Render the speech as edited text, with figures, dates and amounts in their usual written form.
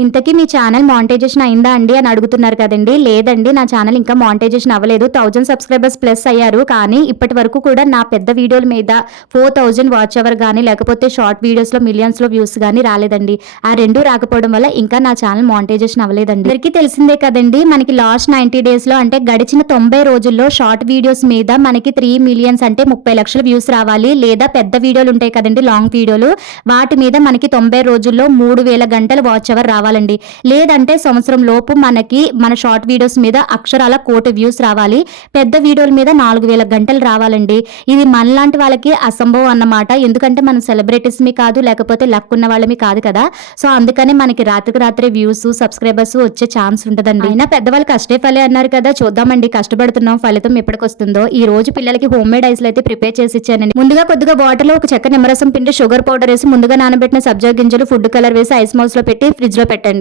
ఇంతకీ మీ channel monetization అయిందా అండి అని అడుగుతున్నారు కదండి. లేదండి, నా ఛానల్ ఇంకా మానిటైజేషన్ అవ్వలేదు. 1000 సబ్స్క్రైబర్స్ ప్లస్ అయ్యారు. కానీ ఇప్పటి వరకు కూడా నా పెద్ద వీడియోల మీద 4000 వాచ్ అవర్ కానీ లేకపోతే షార్ట్ వీడియోస్లో మిలియన్స్లో వ్యూస్ కానీ రాలేదండి. ఆ రెండు రాకపోవడం వల్ల ఇంకా నా ఛానల్ మానిటైజేషన్ అవ్వలేదండి. అందరికీ తెలిసిందే కదండి, మనకి లాస్ట్ 90 డేస్లో అంటే గడిచిన 90 రోజుల్లో షార్ట్ వీడియోస్ మీద మనకి 3 మిలియన్స్ అంటే 30 లక్షల వ్యూస్ రావాలి. లేదా పెద్ద వీడియోలు ఉంటాయి కదండి, లాంగ్ వీడియోలు, వాటి మీద మనకి 90 రోజుల్లో 3000 గంటల వాచ్ అవర్ రావాలండి. లేదంటే సంవత్సరం లోపు మనకి మన షార్ట్ వీడియోస్ మీద అక్షరాల 1 కోటి వ్యూస్ రావాలి. పెద్ద వీడియోల మీద 4000 గంటలు రావాలండి. ఇది మనలాంటి వాళ్ళకి అసంభవం అన్నమాట. ఎందుకంటే మనం సెలబ్రిటీస్మి కాదు, లేకపోతే లక్ ఉన్న వాళ్ళమి కాదు కదా. సో అందుకనే మనకి రాత్రికి రాత్రి వ్యూస్ సబ్స్క్రైబర్స్ వచ్చే ఛాన్స్ ఉంటుందండి. అయినా పెద్దవాళ్ళు కష్టే ఫలే అన్నారు కదా, చూద్దామండి, కష్టపడుతున్నాం, ఫలితం ఎప్పటికొస్తుందో. ఈ రోజు పిల్లలకి హోమ్ మేడ్ ఐస్లు అయితే ప్రిపేర్ చేసి ఇచ్చానండి. ముందుగా కొద్దిగా వాటర్లో ఒక చెక్క నిమ్మరసం పిండి షుగర్ పౌడర్ వేసి ముందుగా నానబెట్టిన సబ్జా గింజలు ఫుడ్ కలర్ వేసి ఐస్ మౌస్ లో పెట్టి ఫ్రిడ్జ్ లో పెట్టండి.